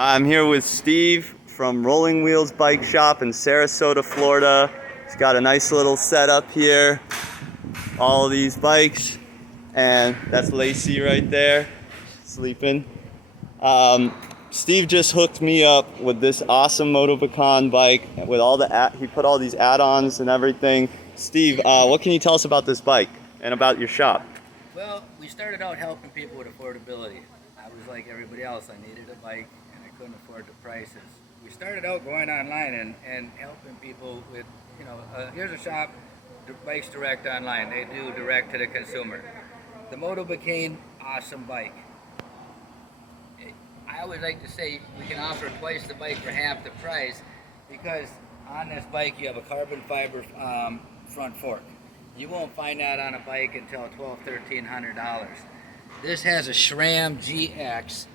I'm here with Steve from Rolling Wheels Bike Shop in Sarasota, Florida. He's got a nice little setup here. All of these bikes, and that's Lacey right there, sleeping. Steve just hooked me up with this awesome Motobecane bike with all the he put all these add-ons and everything. Steve, what can you tell us about this bike and about your shop? Well, we started out helping people with affordability. I was like everybody else. I needed a bike and I couldn't afford the prices. We started out going online and helping people with, here's a shop, Bikes Direct online. They do direct to the consumer. The Motobecane, awesome bike. I always like to say we can offer twice the bike for half the price because on this bike you have a carbon fiber front fork. You won't find that on a bike until $1,200–1,300. This has a SRAM GX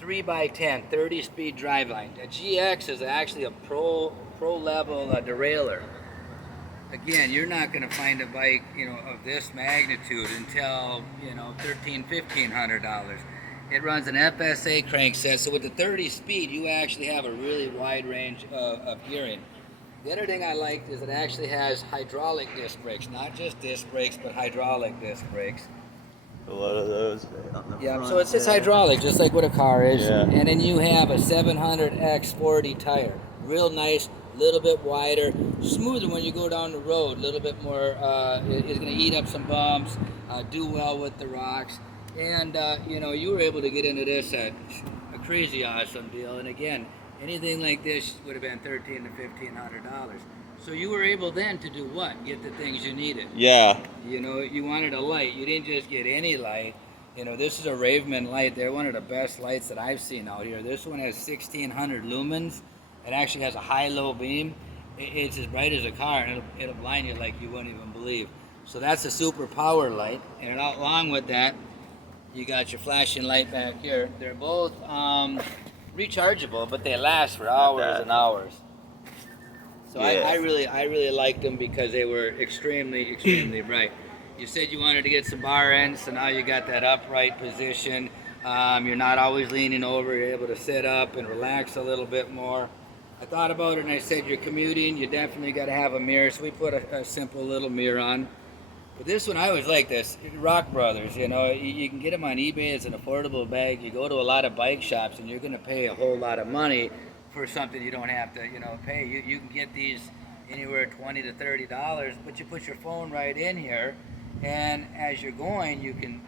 3x10 30-speed driveline. A GX is actually a pro level derailleur. Again, you're not going to find a bike, of this magnitude until, $1,300–1,500. It runs an FSA crankset, so with the 30 speed, you actually have a really wide range of gearing. The other thing I liked is it actually has hydraulic disc brakes, not just disc brakes, but hydraulic disc brakes. A lot of those on the front. So it's hydraulic, just like what a car is. Yeah. And then you have a 700X40 tire, real nice, little bit wider, smoother when you go down the road, a little bit more. It's going to eat up some bumps, do well with the rocks, and you were able to get into this at a crazy awesome deal. And again, anything like this would have been $1,300–1,500. So you were able then to do what? Get the things you needed. Yeah. You wanted a light. You didn't just get any light. This is a Raveman light. They're one of the best lights that I've seen out here. This one has 1,600 lumens. It actually has a high-low beam. It's as bright as a car, and it'll blind you like you wouldn't even believe. So that's a super power light. And along with that, you got your flashing light back here. They're both rechargeable, but they last for hours and hours. So yeah. I really liked them because they were extremely bright. You said you wanted to get some bar ends, so now you got that upright position. You're not always leaning over. You're able to sit up and relax a little bit more. I thought about it and I said, you're commuting, you definitely got to have a mirror. So we put a simple little mirror on. But this one, I always like this. Rock Brothers, you can get them on eBay as an affordable bag. You go to a lot of bike shops and you're going to pay a whole lot of money for something you don't have to, pay. You can get these anywhere $20 to $30, but you put your phone right in here, and as you're going, you can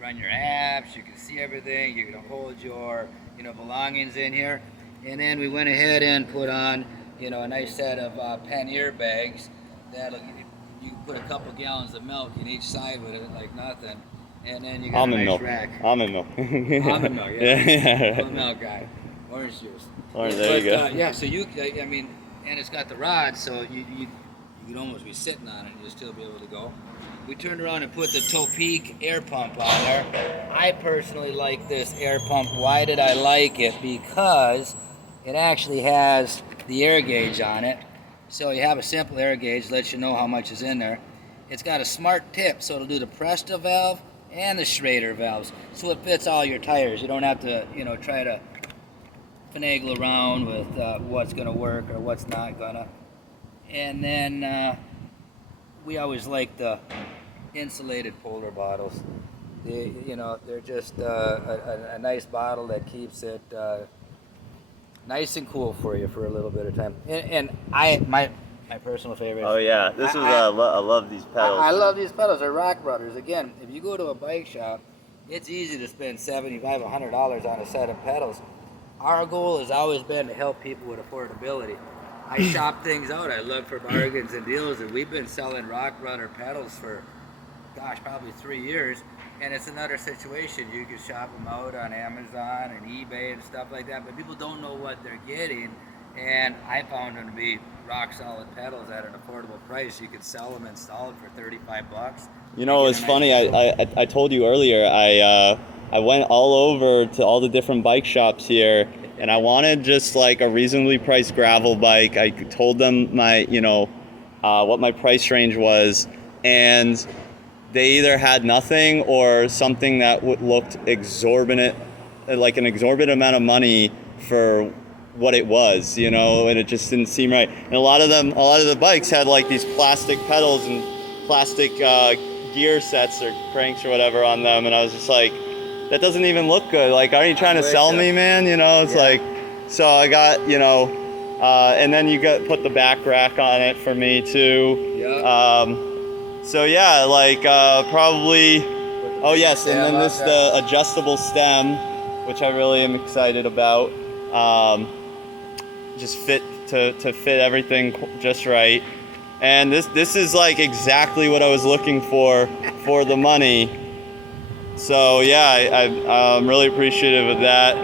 run your apps, you can see everything, you can hold your belongings in here. And then we went ahead and put on a nice set of pannier bags that you can put a couple gallons of milk in each side with it like nothing, and then you got a nice rack. Almond milk. Almond milk, yeah. Almond milk guy. Orange juice. There you go. Yeah, so and it's got the rod, so you could almost be sitting on it and you'll still be able to go. We turned around and put the Topeak air pump on there. I personally like this air pump. Why did I like it? Because it actually has the air gauge on it. So you have a simple air gauge, lets you know how much is in there. It's got a smart tip, so it'll do the Presta valve and the Schrader valves. So it fits all your tires. You don't have to, try to finagle around with what's going to work or what's not going to. And then we always like the insulated polar bottles. They're just a nice bottle that keeps it nice and cool for you for a little bit of time. And my personal favorite. Oh yeah, I love these pedals. I love these pedals. They're Rock Brothers. Again, if you go to a bike shop, it's easy to spend $75–100 on a set of pedals. Our goal has always been to help people with affordability. I shop things out. I look for bargains and deals, and we've been selling Rock Brother pedals for, probably 3 years. And it's another situation. You can shop them out on Amazon and eBay and stuff like that, but people don't know what they're getting. And I found them to be rock solid pedals at an affordable price. You could sell them installed for $35. It's funny. I told you earlier. I went all over to all the different bike shops here, and I wanted just like a reasonably priced gravel bike. I told them my, what my price range was, and they either had nothing or something that looked exorbitant, like an exorbitant amount of money for what it was, you know, and it just didn't seem right. And a lot of the bikes had like these plastic pedals and plastic gear sets or cranks or whatever on them, and I was just like, that doesn't even look good. Like, aren't you trying to sell me, man? You know, it's like, so I got, you know, and then you put the back rack on it for me too. Yeah. So yeah, like probably, oh yes, and then the adjustable stem, which I really am excited about. Just fit to fit everything just right. And this is like exactly what I was looking for the money. So yeah, I'm really appreciative of that.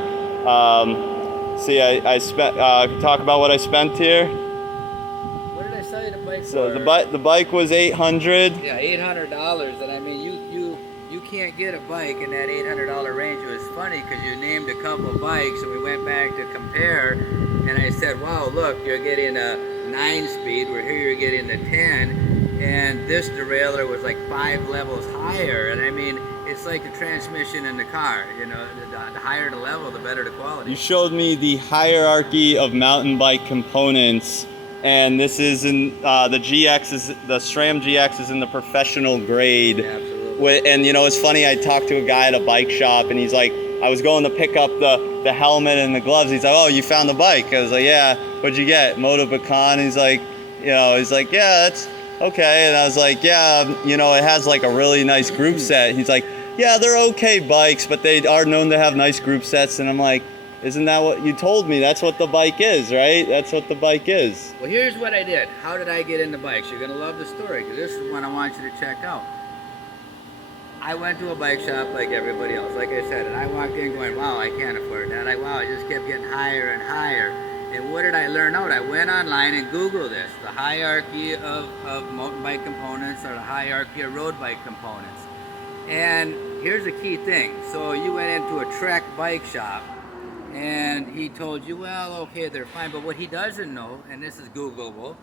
See, I spent, talk about what I spent here. What did I sell you the bike So for? the bike was $800. Yeah, $800, and I mean, you can't get a bike in that $800 range. It was funny because you named a couple bikes, and we went back to compare, and I said, wow, look, you're getting a 9-speed, where here you're getting the 10, and this derailleur was like 5 levels higher, and I mean, it's like the transmission in the car, you know, the higher the level, the better the quality. You showed me the hierarchy of mountain bike components, and this is in the SRAM GX is in the professional grade. Yeah, absolutely. And you know, it's funny, I talked to a guy at a bike shop, and he's like, I was going to pick up the helmet and the gloves. He's like, oh, you found the bike? I was like, yeah. What'd you get? Motobecane? He's like, you know, he's like, yeah, that's okay. And I was like, yeah, you know, it has like a really nice group set. He's like, yeah, they're okay bikes, but they are known to have nice group sets. And I'm like, isn't that what you told me? That's what the bike is, right? That's what the bike is. Well, here's what I did. How did I get into bikes? You're gonna love the story, because this is one I want you to check out. I went to a bike shop like everybody else, like I said, and I walked in going, wow, I can't afford that. Wow, I just kept getting higher and higher. And what did I learn out? I went online and Googled this, the hierarchy of mountain bike components, or the hierarchy of road bike components. And here's the key thing. So you went into a Trek bike shop, and he told you, well, okay, they're fine. But what he doesn't know, and this is Googleable,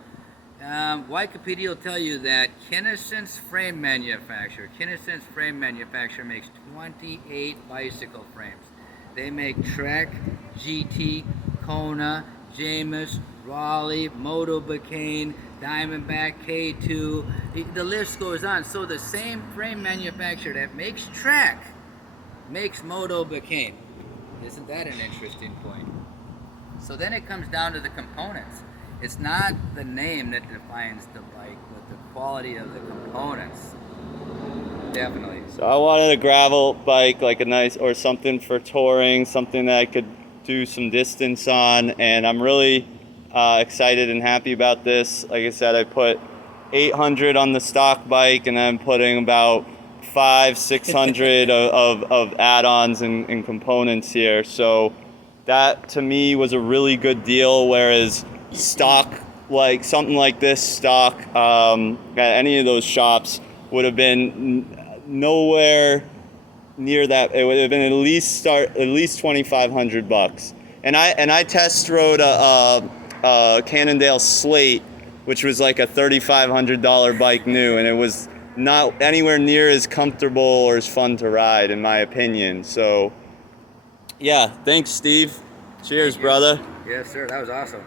Wikipedia will tell you that Kinneson's frame manufacturer makes 28 bicycle frames. They make Trek, GT, Kona, Jameis, Raleigh, Motobecane, Diamondback, K2. The list goes on. So the same frame manufacturer that makes Trek makes Motobecane. Isn't that an interesting point? So then it comes down to the components. It's not the name that defines the bike, but the quality of the components. Definitely. So I wanted a gravel bike, like a nice, or something for touring, something that I could do some distance on, and I'm really excited and happy about this. Like I said, I put $800 on the stock bike, and I'm putting about $500-600 of add-ons and components here. So that to me was a really good deal, whereas stock, like something like this stock at any of those shops would have been nowhere near that. It would have been at least $2,500. And I test rode a Cannondale Slate, which was like a $3,500 bike new, and it was not anywhere near as comfortable or as fun to ride, in my opinion. So yeah, thanks, Steve. Cheers, brother. Yes, sir. That was awesome.